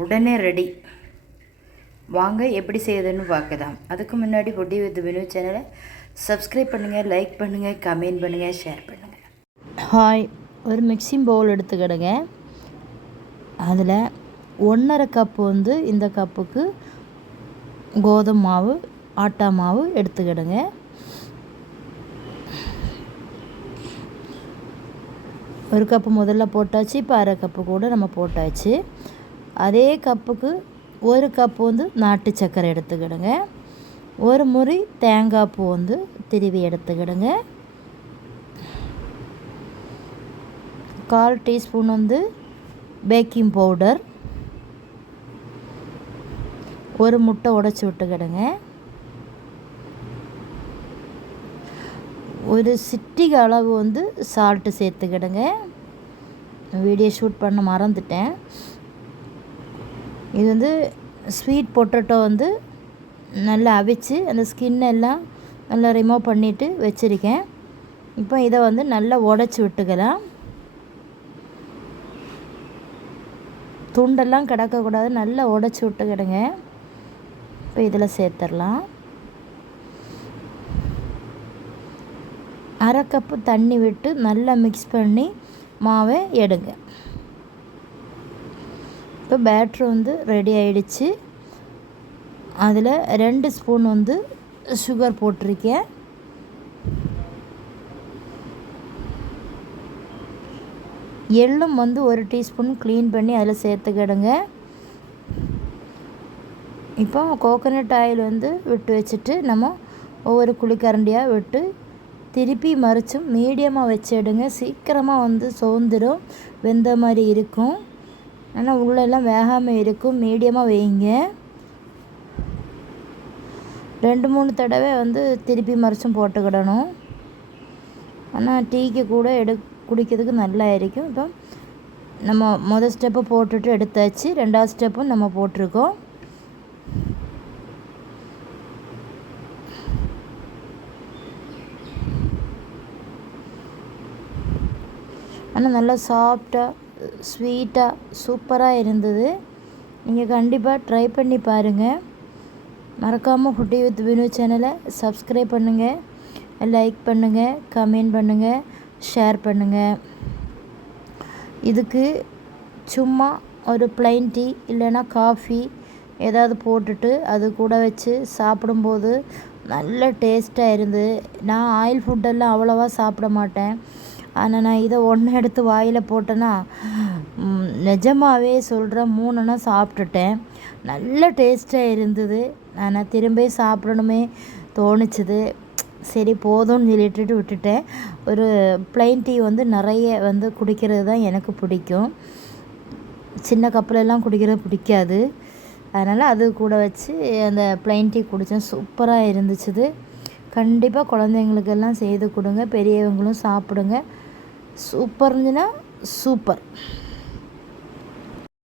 உடனே ரெடி. வாங்க எப்படி செய்யுதுன்னு பார்க்கலாம். அதுக்கு முன்னாடி பொடி வித் வினு சேனலை சப்ஸ்கிரைப் பண்ணுங்கள், லைக் பண்ணுங்கள், கமெண்ட் பண்ணுங்கள், ஷேர் பண்ணுங்கள். ஹாய், ஒரு மிக்சிங் பவுல் எடுத்துக்கிடுங்க. அதில் 1.5 கப்பு இந்த கப்புக்கு கோதுமை மாவு, ஆட்டா மாவு எடுத்துக்கிடுங்க. ஒரு கப்பு முதல்ல போட்டாச்சு, இப்போ 1/2 கப்பு கூட நம்ம போட்டாச்சு. அதே கப்புக்கு 1 கப்பு நாட்டு சர்க்கரை எடுத்துக்கிடுங்க. ஒரு முறி தேங்காய் பூ திருவி எடுத்துக்கிடுங்க. 1/4 டீஸ்பூன் பேக்கிங் பவுடர், ஒரு முட்டை உடைச்சி விட்டுக்கிடுங்க. ஒரு சிட்டிகை அளவு சால்ட்டு சேர்த்துக்கிடுங்க. வீடியோ ஷூட் பண்ண மறந்துட்டேன். இது ஸ்வீட் பொட்டேட்டோ நல்லா அவிச்சு அந்த ஸ்கின்னெல்லாம் நல்லா ரிமூவ் பண்ணிவிட்டு வச்சுருக்கேன். இப்போ இதை நல்லா உடச்சி விட்டுக்கலாம். துண்டெல்லாம் கிடக்கக்கூடாது, நல்லா உடச்சி விட்டுக்கிடுங்க. இப்போ இதில் சேர்த்துடலாம். 1/2 கப்பு தண்ணி விட்டு நல்லா மிக்ஸ் பண்ணி மாவை எடுங்க. இப்போ பேட்ரு ரெடி ஆகிடுச்சு. அதில் 2 ஸ்பூன் சுகர் போட்டிருக்கேன். எள்ளும் 1 டீஸ்பூன் க்ளீன் பண்ணி அதில் சேர்த்துக்கிடுங்க. இப்போ கோகோனட் ஆயில் விட்டு வச்சுட்டு நம்ம ஒவ்வொரு குழிக்கரண்டியாக விட்டு திருப்பி மறிச்சும் மீடியமாக வச்சிடுங்க. சீக்கிரமாக சோர்ந்துடும், வெந்த மாதிரி இருக்கும். ஆனால் உள்ளெல்லாம் வேகாமல் இருக்கும். மீடியமாக வைங்க. 2-3 தடவை திருப்பி மறிச்சும் போட்டுக்கிடணும். ஆனால் டீக்கு கூட குடிக்கிறதுக்கு நல்லா இருக்கும். இப்போ நம்ம முதல் ஸ்டெப்பு போட்டுட்டு எடுத்தாச்சு. 2வது ஸ்டெப்பும் நம்ம போட்டிருக்கோம். ஆனால் நல்லா சாஃப்டாக ஸ்வீட்டாக சூப்பராக இருந்தது. நீங்கள் கண்டிப்பாக ட்ரை பண்ணி பாருங்கள். மறக்காமல் ஃபுட்டி வித் வினு சேனலை சப்ஸ்கிரைப் பண்ணுங்கள், லைக் பண்ணுங்கள், கமெண்ட் பண்ணுங்கள், ஷேர் பண்ணுங்கள். இதுக்கு சும்மா ஒரு ப்ளைன் டீ இல்லைன்னா காஃபி ஏதாவது போட்டுட்டு அது கூட வச்சு சாப்பிடும்போது நல்ல டேஸ்ட்டாக இருந்தது. நான் ஆயில் ஃபுட்டெல்லாம் அவ்வளோவா சாப்பிட மாட்டேன். ஆனால் நான் இதை ஒன்று எடுத்து வாயில் போட்டேன்னா நிஜமாகவே சொல்கிறேன், 3 சாப்பிட்டுட்டேன். நல்ல டேஸ்ட்டாக இருந்தது. நான் திரும்ப சாப்பிடணுமே தோணுச்சுது. சரி போதும்னு சொல்லிட்டு விட்டுட்டேன். ஒரு ப்ளைன் டீ நிறைய குடிக்கிறது தான் எனக்கு பிடிக்கும். சின்ன கப்பிலெல்லாம் குடிக்கிறது பிடிக்காது. அதனால் அது கூட வச்சு அந்த ப்ளைன் டீ குடித்தேன். சூப்பராக இருந்துச்சுது. கண்டிப்பாக குழந்தைங்களுக்கெல்லாம் செய்து கொடுங்க, பெரியவங்களும் சாப்பிடுங்க. சூப்பர் இருந்துச்சுன்னா சூப்பர்.